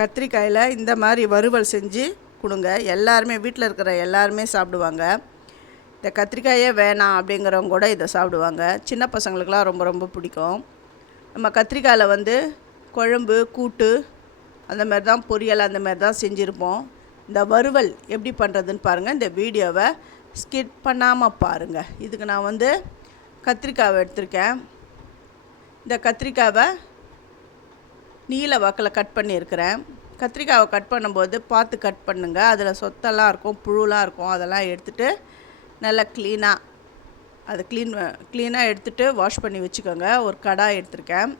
கத்திரிக்காயில் இந்த மாதிரி வறுவல் செஞ்சு கொடுங்க. எல்லாருமே வீட்டில் இருக்கிற எல்லாருமே சாப்பிடுவாங்க. இந்த கத்திரிக்காயே வேணாம் அப்படிங்கிறவங்க கூட இதை சாப்பிடுவாங்க. சின்ன பசங்களுக்கெலாம் ரொம்ப ரொம்ப பிடிக்கும். நம்ம கத்திரிக்காயில் வந்து குழம்பு கூட்டு அந்த மாதிரி தான் பொரியல் அந்த மாதிரி தான் செஞ்சுருப்போம். இந்த வறுவல் எப்படி பண்ணுறதுன்னு பாருங்கள் இந்த வீடியோவை ஸ்கிப் பண்ணாமல் பாருங்கள் இதுக்கு நான் வந்து கத்திரிக்காவை எடுத்திருக்கேன். இந்த கத்திரிக்காவை நீல வாக்கில் கட் பண்ணியிருக்கிறேன். கத்திரிக்காவை கட் பண்ணும்போது பார்த்து கட் பண்ணுங்கள் அதில் சொத்தெல்லாம் இருக்கும் புழுலாம் இருக்கும். அதெல்லாம் எடுத்துகிட்டு நல்லா க்ளீனாக அதை க்ளீன் க்ளீனாக எடுத்துகிட்டு வாஷ் பண்ணி வச்சுக்கோங்க. ஒரு கடாய் எடுத்திருக்கேன்.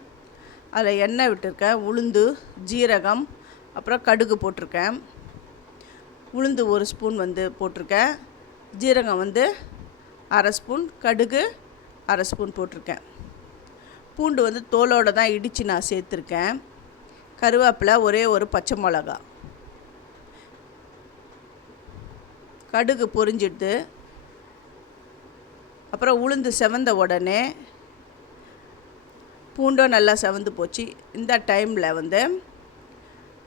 அதில் எண்ணெய் விட்டுருக்கேன். உளுந்து ஜீரகம் அப்புறம் கடுகு போட்டிருக்கேன். உளுந்து ஒரு ஸ்பூன் வந்து போட்டிருக்கேன். ஜீரகம் வந்து அரை ஸ்பூன் கடுகு அரை ஸ்பூன் போட்டிருக்கேன். பூண்டு வந்து தோலோடு தான் இடித்து நான் சேர்த்துருக்கேன். கருவேப்பிலை ஒரே ஒரு பச்சை மிளகா. கடுகு பொரிஞ்சிடுது அப்புறம் உளுந்து செவந்த உடனே பூண்டும் நல்லா செவந்து போச்சு. இந்த டைமில் வந்து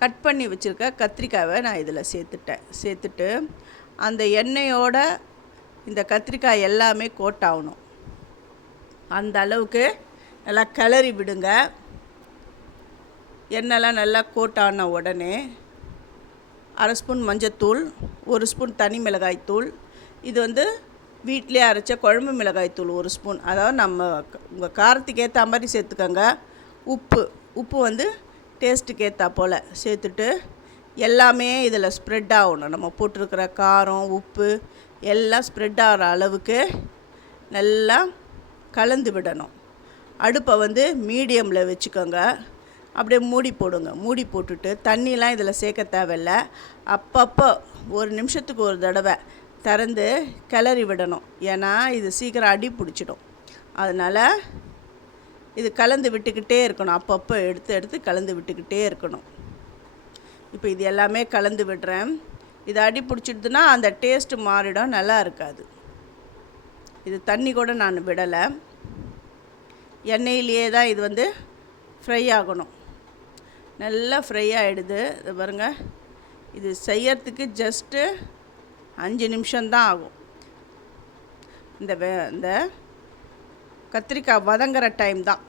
கட் பண்ணி வச்சுருக்க கத்திரிக்காவை நான் இதில் சேர்த்துட்டேன். சேர்த்துட்டு அந்த எண்ணெயோட இந்த கத்திரிக்காய் எல்லாமே கோட் ஆகணும் அந்த அளவுக்கு நல்லா கிளறி விடுங்க. எண்ணெய்லாம் நல்லா கோட் ஆன உடனே அரை ஸ்பூன் மஞ்சத்தூள் ஒரு ஸ்பூன் தனி மிளகாய் தூள். இது வந்து வீட்டிலே அரைச்ச குழம்பு மிளகாய் தூள் ஒரு ஸ்பூன். அதாவது நம்ம உங்கள் காரத்துக்கு ஏற்ற மாதிரி சேர்த்துக்கோங்க. உப்பு உப்பு வந்து டேஸ்ட்டுக்கு ஏற்றா போல் சேர்த்துட்டு எல்லாமே இதில் ஸ்ப்ரெட் ஆகணும். நம்ம போட்டிருக்கிற காரம் உப்பு எல்லாம் ஸ்ப்ரெட் ஆகிற அளவுக்கு நல்லா கலந்து விடணும். அடுப்பை வந்து மீடியமில் வச்சுக்கோங்க. அப்படியே மூடி போடுங்க. மூடி போட்டுட்டு தண்ணிலாம் இதில் சேர்க்க தேவையில்ல. அப்பப்போ ஒரு நிமிஷத்துக்கு ஒரு தடவை திறந்து கிளறி விடணும். ஏன்னா இது சீக்கிரம் அடி பிடிச்சிடும். அதனால் இது கலந்து விட்டுக்கிட்டே இருக்கணும். அப்பப்போ எடுத்து எடுத்து கலந்து விட்டுக்கிட்டே இருக்கணும். இப்போ இது எல்லாமே கலந்து விடுறேன். இது அடி பிடிச்சிடுதுன்னா அந்த டேஸ்ட்டு மாறிடும் நல்லா இருக்காது. இது தண்ணி கூட நான் விடலை. எண்ணெயிலேயே தான் இது வந்து ஃப்ரை ஆகணும். நல்லா ஃப்ரை ஆகிடுது இது பாருங்கள் இது செய்யறதுக்கு ஜஸ்ட்டு அஞ்சு நிமிஷம்தான் ஆகும். இந்த வே இந்த கத்திரிக்காய் வதங்குற டைம் தான்.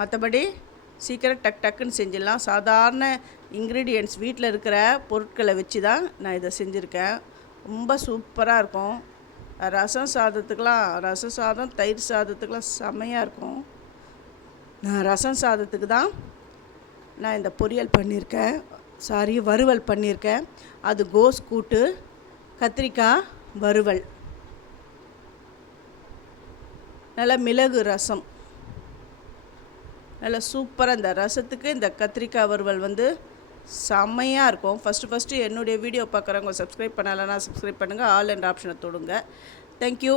மற்றபடி சீக்கிரம் டக் டக்குன்னு செஞ்சிடலாம். சாதாரண இன்க்ரீடியன்ட்ஸ் வீட்டில் இருக்கிற பொருட்களை வச்சு தான் நான் இதை செஞ்சுருக்கேன். ரொம்ப சூப்பராக இருக்கும். ரசம் சாதத்துக்கெலாம் ரசம் சாதம் தயிர் சாதத்துக்கெலாம் செம்மையாக இருக்கும். நான் ரசம் சாதத்துக்கு தான் நான் இந்த பொரியல் பண்ணியிருக்கேன். சாரி வறுவல் பண்ணியிருக்கேன். அது கோஸ் கூட்டு கத்திரிக்காய் வறுவல். நல்லா மிளகு ரசம். நல்லா சூப்பராக இந்த ரசத்துக்கு இந்த கத்திரிக்காய் வறுவல் வந்து செம்மையாக இருக்கும். ஃபஸ்ட்டு ஃபஸ்ட்டு என்னுடைய வீடியோ பார்க்குறவங்க சப்ஸ்கிரைப் பண்ணலைன்னா சப்ஸ்கிரைப் பண்ணுங்கள் ஆல் அண்ட் ஆப்ஷனை தொடுங்க. Thank you